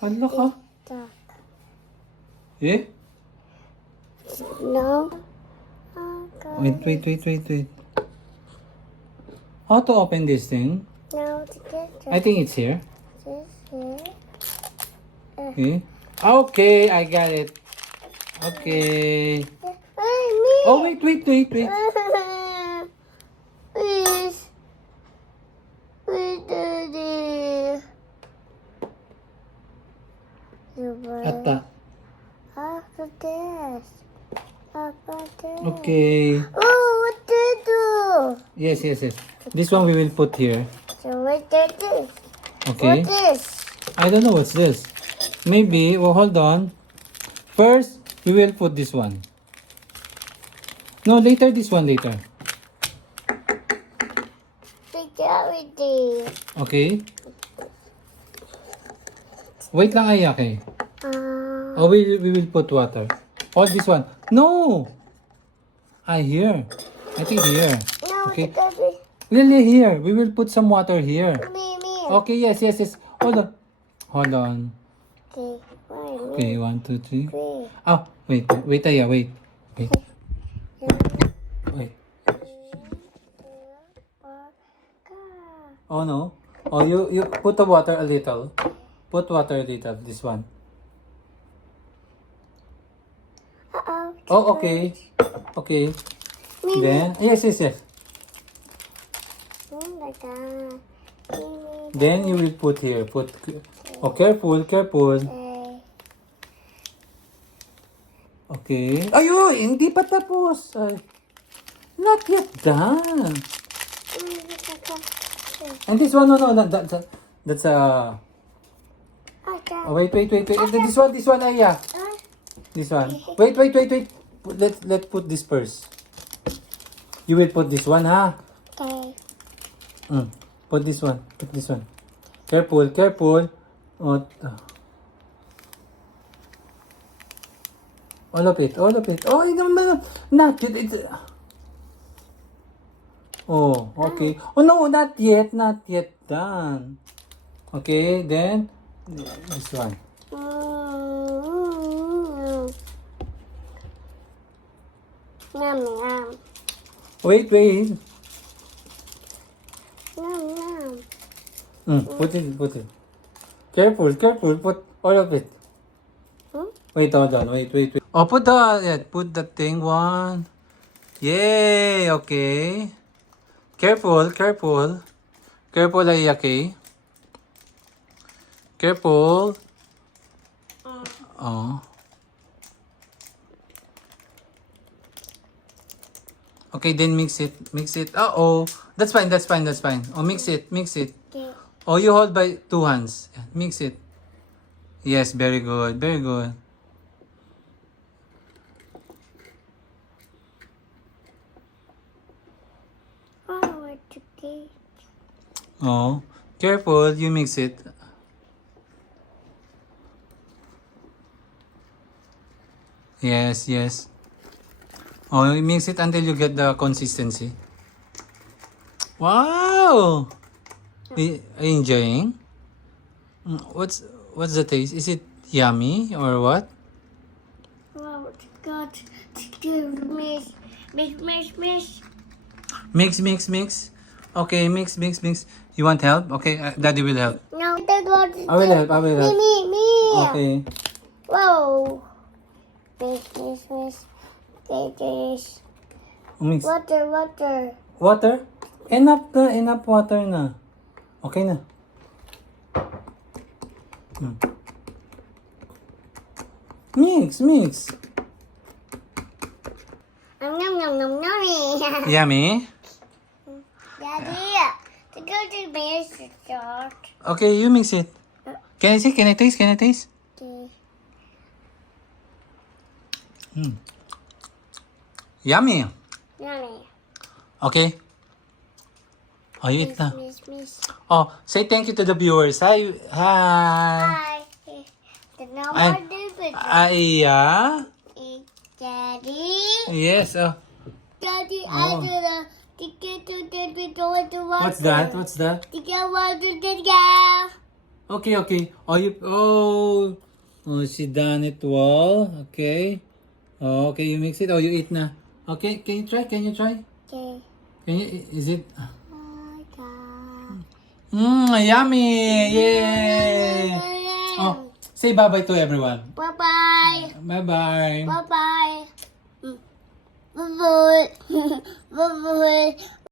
Hala ka. Eh? No. Wait. How to open this thing? No, I think it's here. this here. Okay. Okay, I got it. Okay. Me. Oh, wait. Please. Please, Daddy. Ata. After this. After this. Okay. Oh, what did you do? Yes. This one we will put here. So what did this? Okay. What this? I don't know what's this. Maybe, well, hold on. First, we will put this one. No, later, this one later. Security. Okay? Wait lang, AiyaKei. Uh, Oh, we will put water. Hold this one. No! Here. I think here. no, Okay. Daddy. Lily, here. We will put some water here. Me. Okay, yes. Hold on. Okay, why me? Okay, 1, 2, 3. Three. Oh, wait, Aya, wait. Wait. Oh no. Oh, you put the water a little. Put water a little. This one. Uh-oh. Oh, okay. Okay. Then yes. Oh my God. Then you will put here. Oh, careful. Okay. Ayun, hindi pa tapos. Ay, not yet done. And this one, no, that's oh, wait. This one, Aya. This one. Wait. Let's put this first. You will put this one, ha? Okay. Put this one. Careful. Oh, all of it. Oh, no, not yet. Oh, okay. Oh no, not yet done. Okay, then this one. Yum. Wait. Yum. Put it. Careful. Put all of it. Wait, hold on. Wait. Oh, put the thing one. Yay, okay. Careful, AiyaKei. Careful. Oh. Okay, then mix it. Oh, that's fine. Oh, mix it. Okay. Oh, you hold by 2 hands. Mix it. Yes, very good. Oh, it's okay. Oh, careful. You mix it. Yes. Oh, you mix it until you get the consistency. Wow! Are you enjoying? What's the taste? Is it yummy or what? Oh, it's good. Mix. Mix. Okay, mix. You want help? Okay, Daddy will help. No, that was. I will help. Me. Okay. Whoa. Mix. Mix. Water. Enough water na. Okay na. Mix. Nom. Yummy? Daddy, the good is short. Okay, you mix it. Can I see? Can I taste? Okay. Yummy. Yummy. Okay. Oh, you eat na. Miss. Oh, say thank you to the viewers. Hi. Hi. The Ay- number Aya? Daddy. Yes. Oh. Daddy, Oh. I do the What's that? What's that? Okay, okay. Oh, she done it well. Okay. Oh, okay, you mix it. Oh, you eat na. Okay, can you try? Can you try? Okay. Can you? Is it? Okay. Yummy! Yay! Oh, say bye-bye to everyone. Bye-bye. Bye-bye. Bye-bye. Bye-bye. Bye-bye.